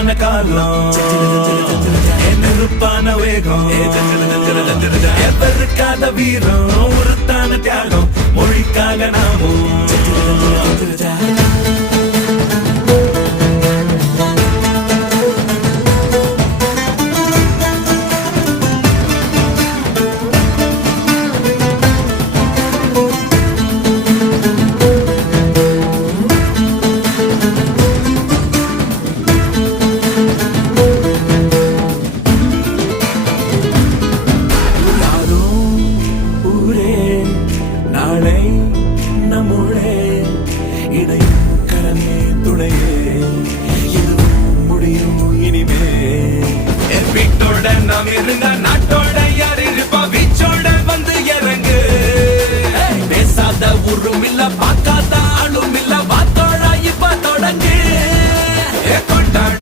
நெருப்பான காலம் நெருப்பான வேகம் எவருக்காத வீரம் ஒருத்தான தியாகம் மொழிக்காக நாமும் நாளை நம்முளே இணைக்கரமே துணையே இது முடியும் இனிமே வீட்டோட நாம் இருந்தா